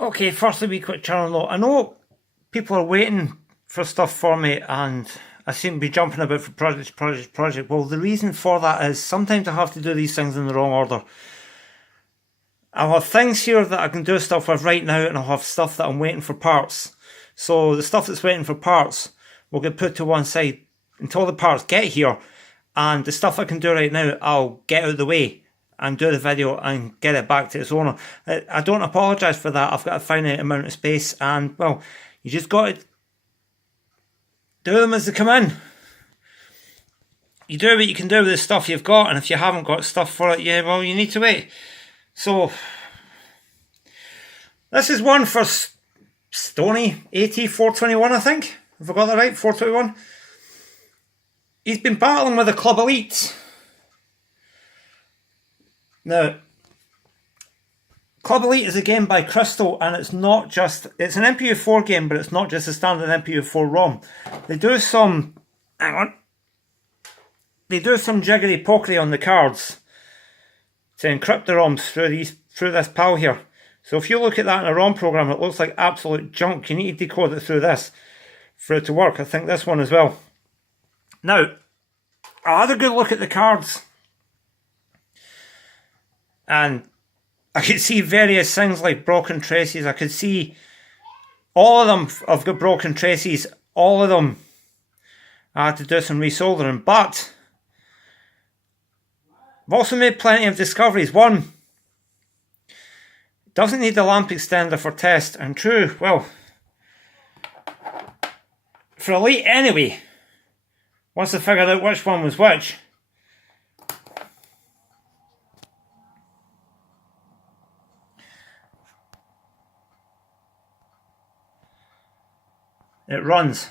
Okay, firstly, wee quick channel note. I know people are waiting for stuff for me and I seem to be jumping about from project to project to project. Well, the reason for that is sometimes I have to do these things in the wrong order. I'll have things here that I can do stuff with right now, and I'll have stuff that I'm waiting for parts. So the stuff that's waiting for parts will get put to one side until the parts get here, and the stuff I can do right now I'll get out of the way and do the video and get it back to its owner. I don't apologise for that. I've got a finite amount of space, and well, you just got to do them as they come in. You do what you can do with the stuff you've got, and if you haven't got stuff for it, yeah, well, you need to wait. So this is one for Stony 421, I think. Have I got that right? 421. He's been battling with a Club Elite. Now, Club Elite is a game by Crystal, and it's not just, it's an MPU4 game, but it's not just a standard MPU4 ROM. They do some, hang on, they do some jiggery pokery on the cards to encrypt the ROMs through this PAL here. So if you look at that in a ROM program, it looks like absolute junk. You need to decode it through this for it to work. I think this one as well. Now, I had a good look at the cards, and I could see various things like broken traces. I could see all of them have got broken traces. All of them I had to do some resoldering, but I've also made plenty of discoveries. One, doesn't need the lamp extender for test, and true, well, for Elite anyway, once I figured out which one was which, it runs.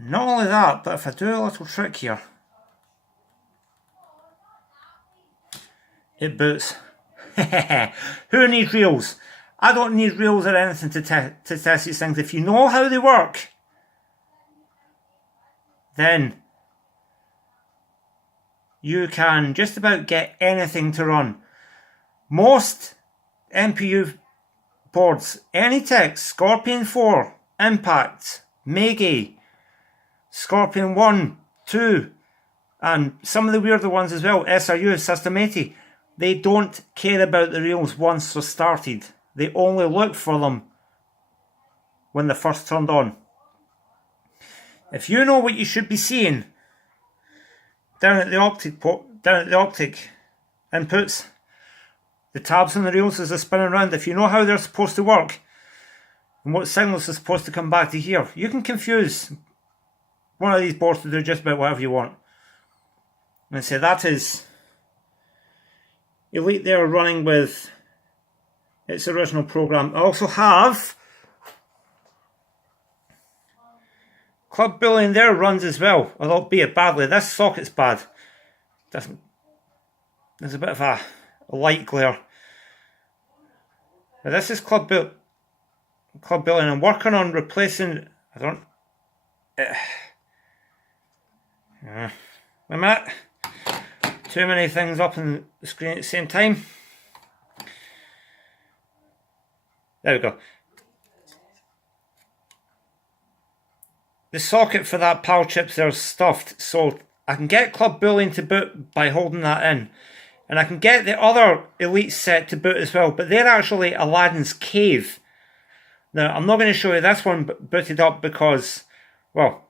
Not only that, but if I do a little trick here, it boots. Who needs reels? I don't need reels or anything to test these things. If you know how they work, then you can just about get anything to run. Most MPU boards, Anytech, Scorpion 4, Impact, Meigei, Scorpion 1, 2, and some of the weirder ones as well, SRU, System 80, they don't care about the reels once they're started. They only look for them when they're first turned on. If you know what you should be seeing down at the optic inputs, the tabs on the reels as they're spinning around, if you know how they're supposed to work and what signals are supposed to come back to here, you can confuse one of these boards to do just about whatever you want. And say that is Elite there running with its original program. I also have Club Boolean there runs as well, although be it badly. This socket's bad. There's a bit of a light glare. But this is Club Boolean. I'm working on replacing, I don't, wait a minute. Too many things up on the screen at the same time. There we go. The socket for that PAL chips there is stuffed, so I can get Club Boolean to boot by holding that in. And I can get the other Elite set to boot as well, but they're actually Aladdin's Cave. Now, I'm not going to show you this one booted up because, well,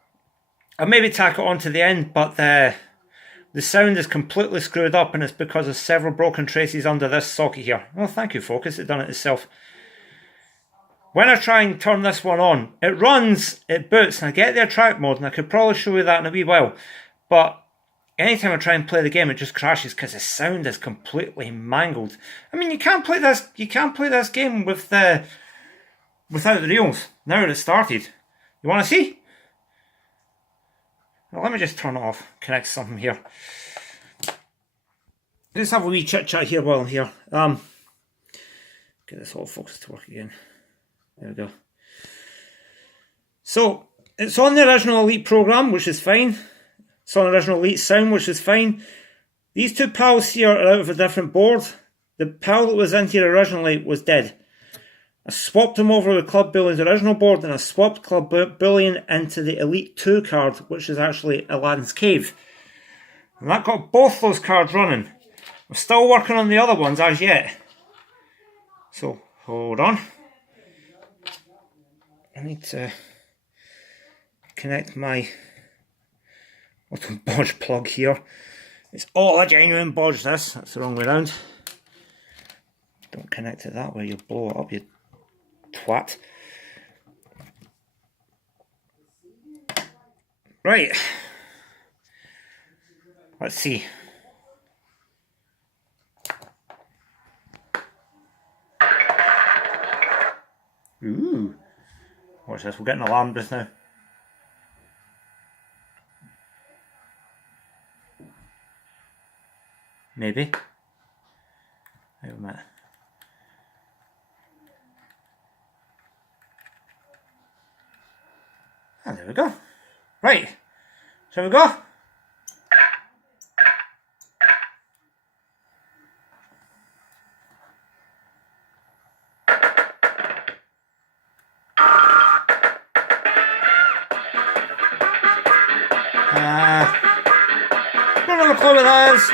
I'll maybe tack it on to the end, but the sound is completely screwed up, and it's because of several broken traces under this socket here. Well, thank you, Focus, it done it itself. When I try and turn this one on, it runs, it boots, and I get the attract mode, and I could probably show you that in a wee while. But anytime I try and play the game, it just crashes because the sound is completely mangled. I mean, you can't play this game with without the reels. Now that it's started. You want to see? Well, let me just turn it off, connect something here. Let's have a wee chit chat here while I'm here. Get this whole focus to work again. There we go. So, it's on the original Elite program, which is fine. It's on the original Elite sound, which is fine. These two pals here are out of a different board. The pal that was in here originally was dead. I swapped him over with Club Bullion's original board, and I swapped Club Bullion into the Elite 2 card, which is actually Aladdin's Cave. And that got both those cards running. I'm still working on the other ones as yet. So, hold on. I need to connect my little bodge plug here. It's all a genuine bodge, this. That's the wrong way around. Don't connect it that way, you'll blow it up, you twat. Right. Let's see. Ooh. Watch this, we'll get an alarm just now. Maybe. Wait a minute. Ah, there we go. Right. Shall we go? Don't know what colour that is.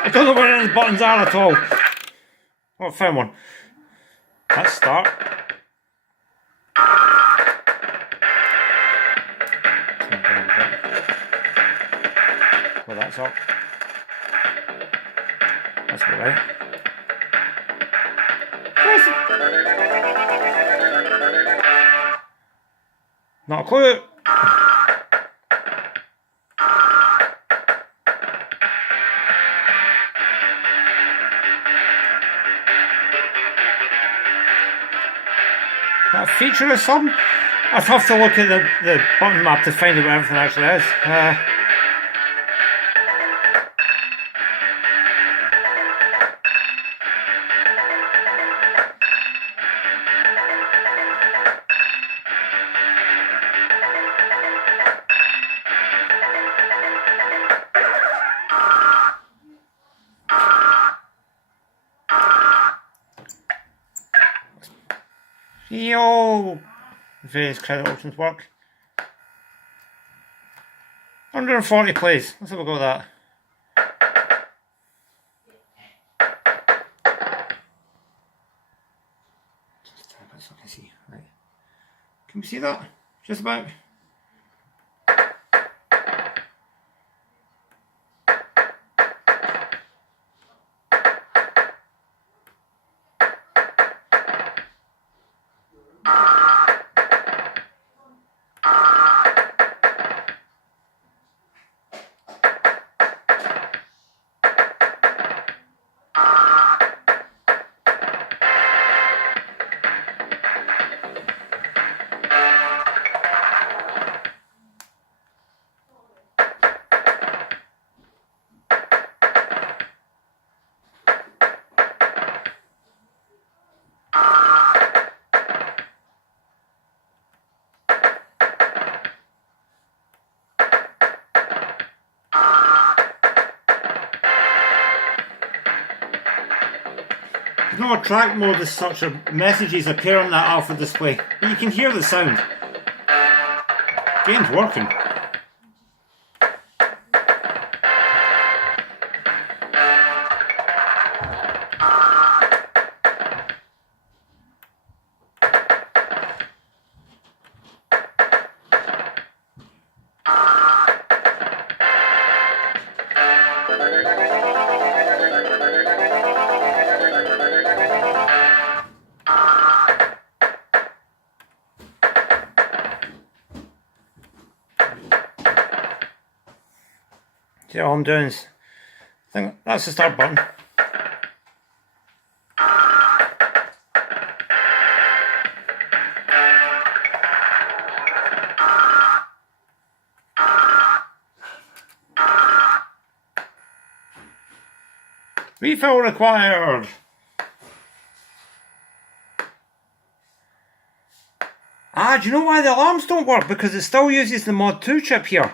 I don't know where any buttons are at all. Oh, I found one. Let's start. Well, that's up. That's all right. Not a clue. That feature or something? I'd have to look at the button map to find out what everything actually is. Yo! Various credit options work. 140 plays. Let's have a go with that. Just try that so I can see. Right. Can we see that? Just about. There's no track mode as such, or messages appear on that alpha display, but you can hear the sound. Game's working. See all I'm doing is, I think that's the start button. Refill required. Ah, do you know why the alarms don't work? Because it still uses the Mod 2 chip here.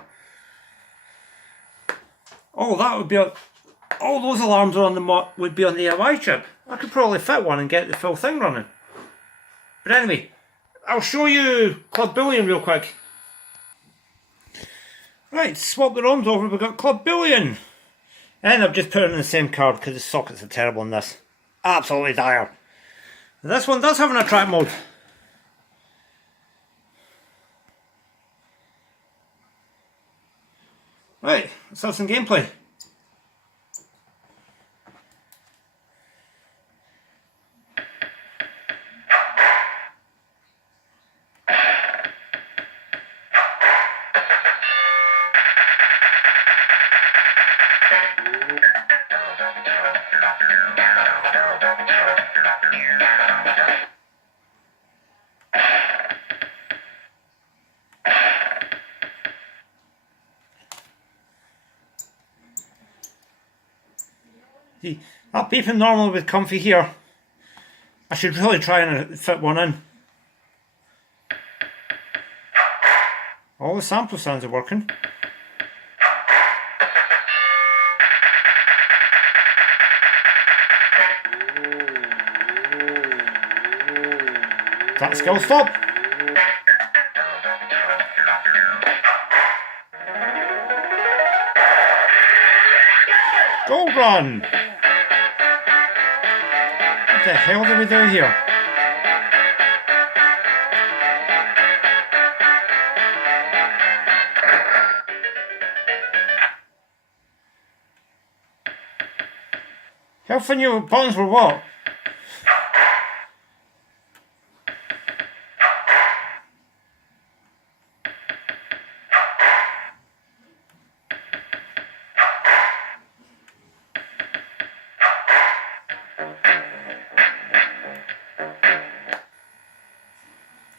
Oh, that would be all those alarms are on the would be on the MI chip. I could probably fit one and get the full thing running. But anyway, I'll show you Club Boolean real quick. Right, swap the ROMs over, we've got Club Boolean. And I've just put it in the same card because the sockets are terrible in this. Absolutely dire. This one does have an attract mode. Right, let's have some gameplay. See, that beeping normally with comfy here. I should really try and fit one in. All the sample sounds are working. Is that skill stop? Gold run! What the hell do we do here? How new buttons were what?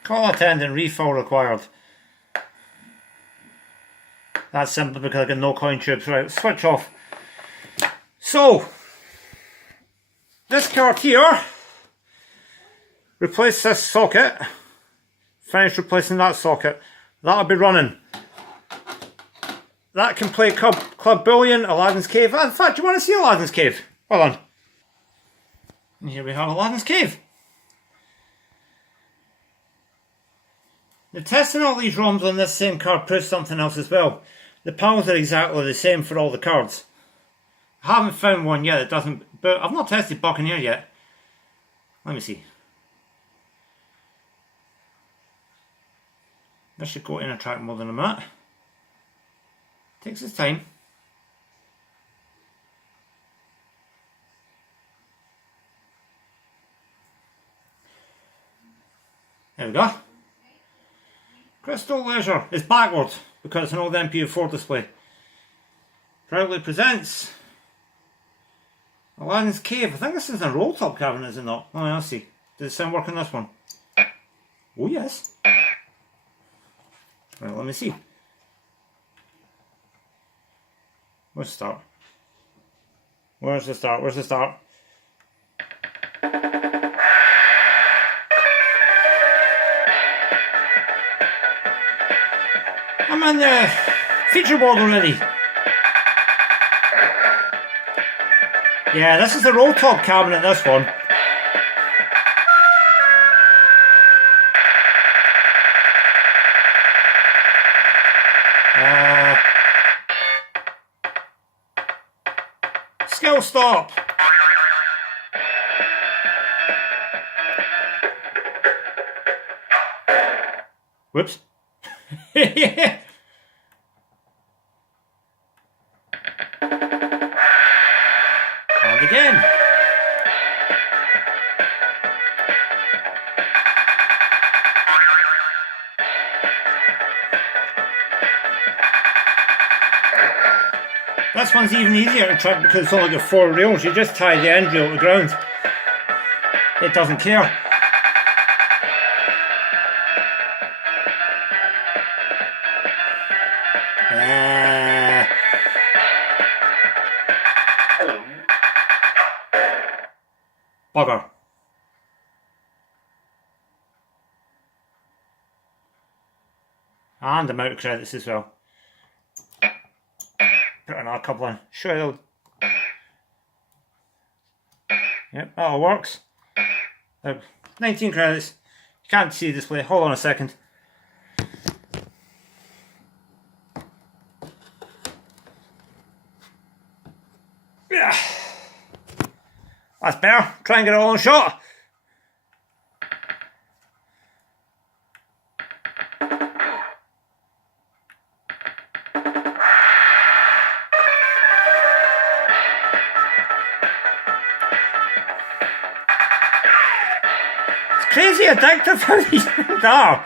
Call attendant, refill required. That's simply because I got no coin tubes. Right, switch off. So, this card here, replace this socket, finish replacing that socket. That'll be running. That can play Club Boolean, Aladdin's Cave. In fact, do you want to see Aladdin's Cave? Hold on. And here we have Aladdin's Cave. The testing all these ROMs on this same card proves something else as well. The PALs are exactly the same for all the cards. I haven't found one yet that doesn't, but I've not tested Buccaneer yet. Let me see. This should go in a track mode in a minute. Takes its time. There we go. Crystal Leisure is backwards because it's an old MPU4 display. Proudly presents Aladdin's Cave. I think this is a roll top cabinet, is it not? Oh, yeah, let's see. Does it sound work on this one? Oh, yes. Right, let me see. Where's the start? Where's the start? Where's the start? I'm in the feature board already. Yeah, this is the roll top cabinet, this one. Skill stop. Whoops. And again. This one's even easier to trick because it's only got 4 rails. You just tie the end rail to the ground. It doesn't care. Bugger. And I'm out of credits as well. Put another couple in. Sure they'll... Yep, that all works. 19 credits. You can't see the display. Hold on a second. Yeah. That's better. Try and get it all in shot. Crazy addictive how these things are.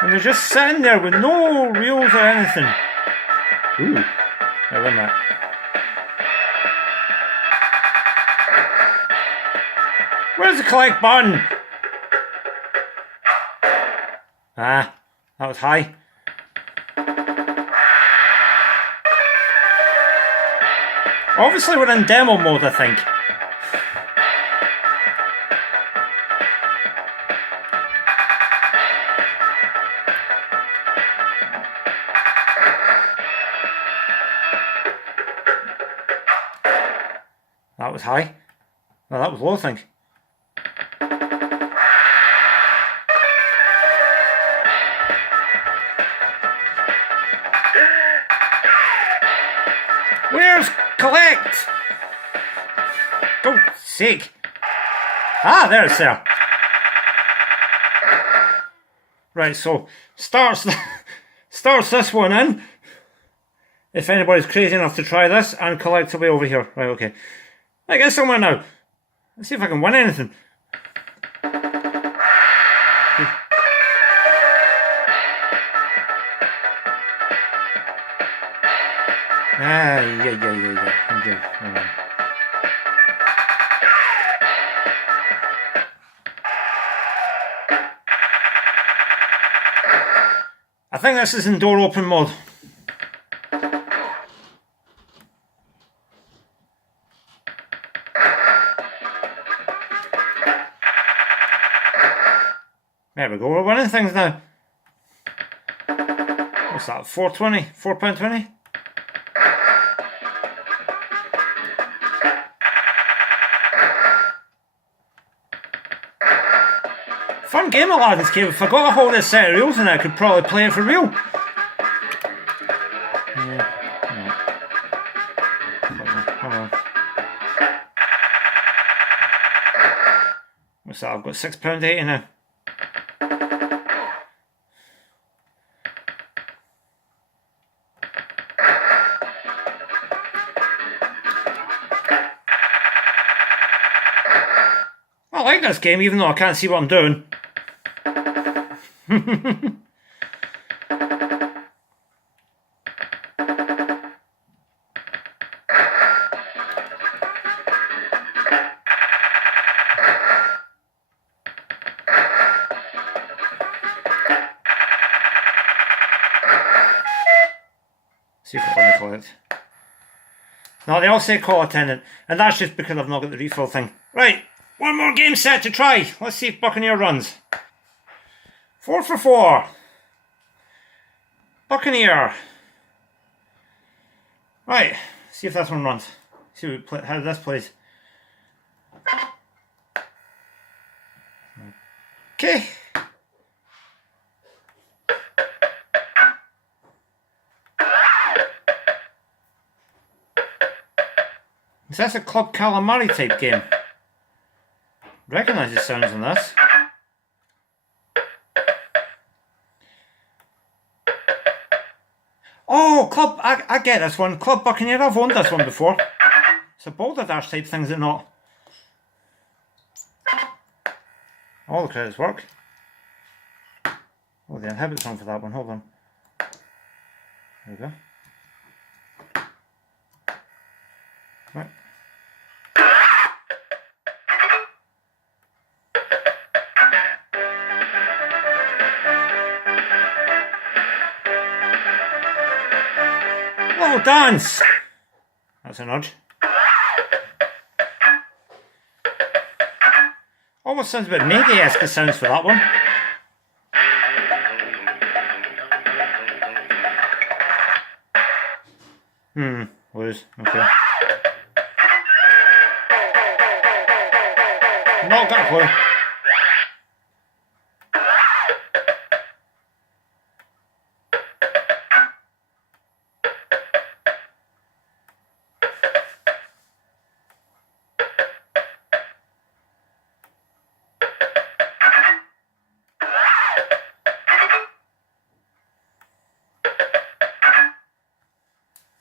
And they're just sitting there with no reels or anything. Ooh. Now win that. Where's the collect button? Ah, that was high. Obviously we're in demo mode, I think. That was high. No, that was low, I think. Where's collect? God's sake. Ah, there it's there. Right, so starts this one in. If anybody's crazy enough to try this, and collect away over here. Right, okay. I get somewhere now. Let's see if I can win anything. Yeah. I think this is in door open mode. There we go, we're winning things now. What's that, £4.20? £4.20? Fun game, Aladdin's Cave. If I got a hold of this set of reels in it, I could probably play it for real. Yeah, hold on. What's that, I've got £6.80 now. I like this game, even though I can't see what I'm doing. See if I can collect. No, they all say call attendant, and that's just because I've not got the refill thing. Right. One more game set to try. Let's see if Buccaneer runs. 4 for 4. Buccaneer. Right. See if this one runs. See how this plays. Okay. Is this a Club Calamari type game? Recognise the sounds on this. Oh, Club, I get this one. Club Buccaneer, I've owned this one before. It's a Boulder Dash type thing, is it not? All the credits work. Oh, the inhibit's on for that one, hold on. There we go. Right. Oh, dance! That's a nudge. Almost sounds a bit Mayday-esque, the sounds for that one. Lose. Okay. Not got a clue.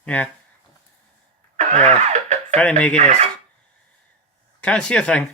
Yeah. Yeah. Very Mega-esque. Can't see a thing.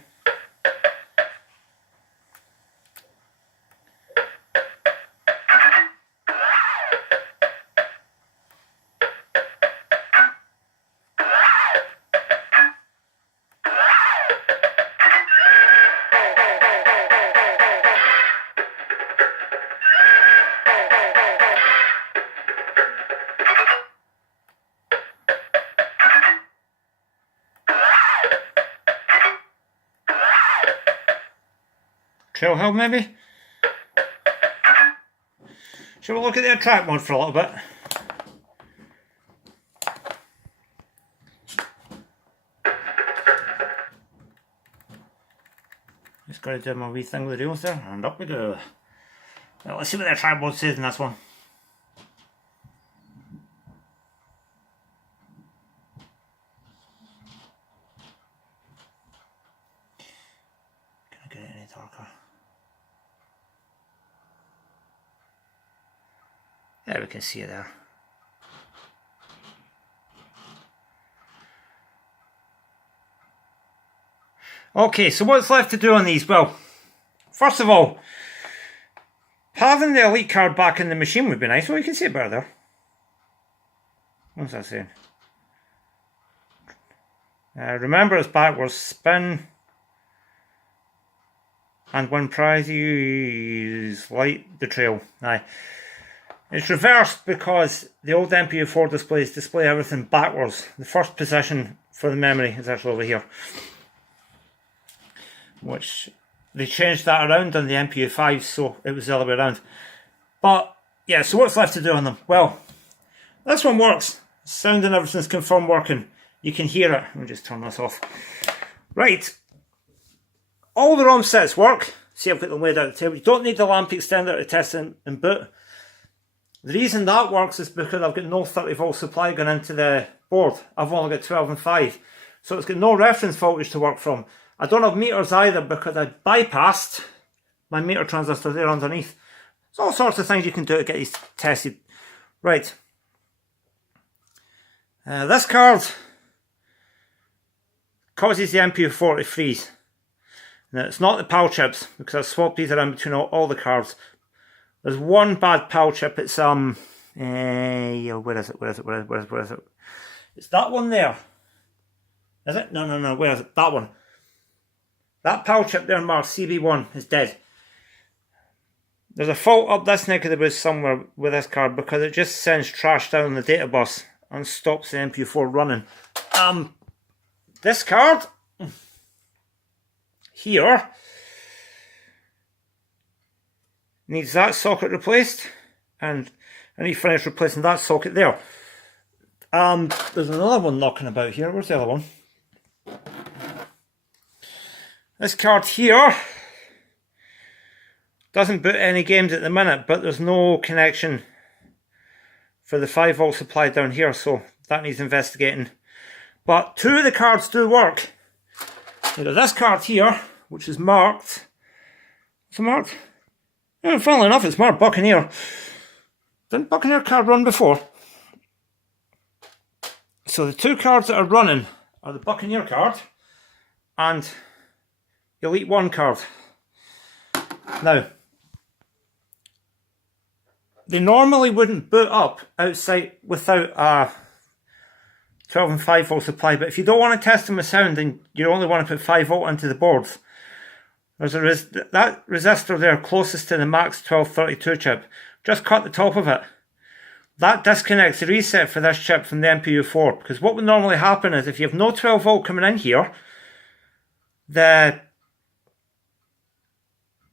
Trailhead maybe? Shall we look at the track mode for a little bit? Just got to do my wee thing with the reels there, and up we go. Well, let's see what the track mode says in this one. Can I get it any darker? Yeah, we can see it there. Okay, so what's left to do on these? Well, first of all, having the elite card back in the machine would be nice. Well, you can see it better there. What's that saying? Remember it's backwards. Spin and win prizes like the trail. Aye. It's reversed because the old MPU4 displays display everything backwards. The first position for the memory is actually over here, which they changed that around on the MPU5, so it was the other way around. But yeah, so what's left to do on them? Well, this one works. Sound and everything's confirmed working. You can hear it. Let me just turn this off. Right. All the ROM sets work. See, I've got them laid out at the table. You don't need the lamp extender to test and boot. The reason that works is because I've got no 30 volt supply going into the board. I've only got 12 and 5. So it's got no reference voltage to work from. I don't have meters either because I bypassed my meter transistor there underneath. There's all sorts of things you can do to get these tested. Right. This card causes the MPU4 to freeze. Now it's not the PAL chips because I've swapped these around between all the cards. There's one bad PAL chip. It's where is it? It's that one there. Is it? No. Where is it? That one. That PAL chip there marked CB1 is dead. There's a fault up this neck of the woods somewhere with this card because it just sends trash down the data bus and stops the MPU4 running. This card here needs that socket replaced, and I need to finish replacing that socket there. There's another one knocking about here. Where's the other one? This card here doesn't boot any games at the minute, but there's no connection for the 5 volt supply down here, so that needs investigating. But two of the cards do work. You've got this card here, which is marked. Is it marked? Yeah, funnily enough, it's marked Buccaneer. Didn't Buccaneer card run before? So the two cards that are running are the Buccaneer card and Elite 1 card. Now, they normally wouldn't boot up outside without a 12 and 5 volt supply, but if you don't want to test them with sound, then you only want to put 5 volt into the boards. There's that resistor there closest to the max 1232 chip. Just cut the top of it. That disconnects the reset for this chip from the MPU4, because what would normally happen is if you have no 12 volt coming in here, the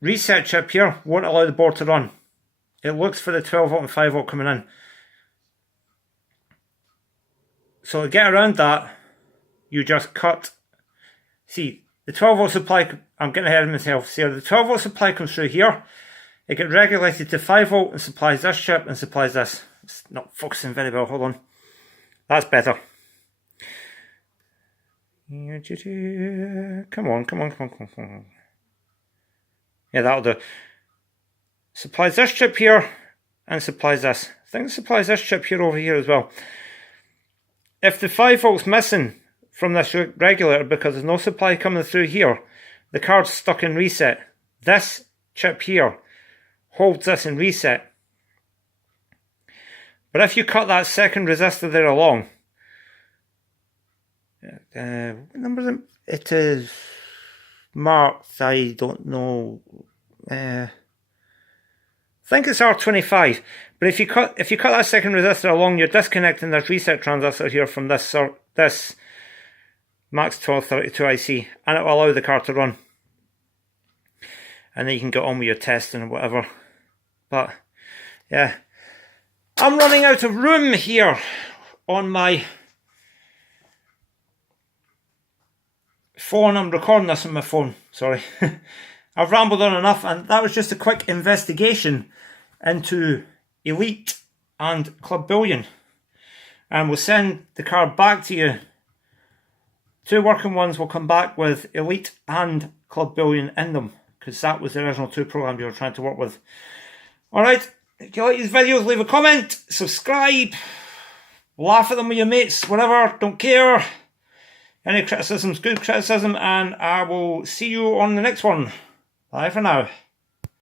reset chip here won't allow the board to run. It looks for the 12 volt and 5 volt coming in. So to get around that, you just cut. See, the 12 volt supply, I'm getting ahead of myself. See, the 12 volt supply comes through here. It gets regulated to 5 volt and supplies this chip and supplies this. It's not focusing very well, hold on. That's better. Come on. Yeah, that'll do. Supplies this chip here and supplies this. I think it supplies this chip here over here as well. If the 5 volt's missing from this regulator because there's no supply coming through here, the card's stuck in reset. This chip here holds this in reset. But if you cut that second resistor there along, what number is it? It is marked, I don't know. I think it's R25. But if you cut that second resistor along, you're disconnecting this reset transistor here from this Max 1232 IC, and it will allow the card to run. And then you can get on with your testing or whatever. But yeah, I'm running out of room here on my phone. I'm recording this on my phone, sorry. I've rambled on enough, and that was just a quick investigation into Elite and Club Billion. And we'll send the card back to you. 2 working ones will come back with Elite and Club Billion in them, because that was the original 2 programs you were trying to work with. Alright, if you like these videos, leave a comment, subscribe, laugh at them with your mates, whatever, don't care. Any criticism's good criticism, and I will see you on the next one. Bye for now.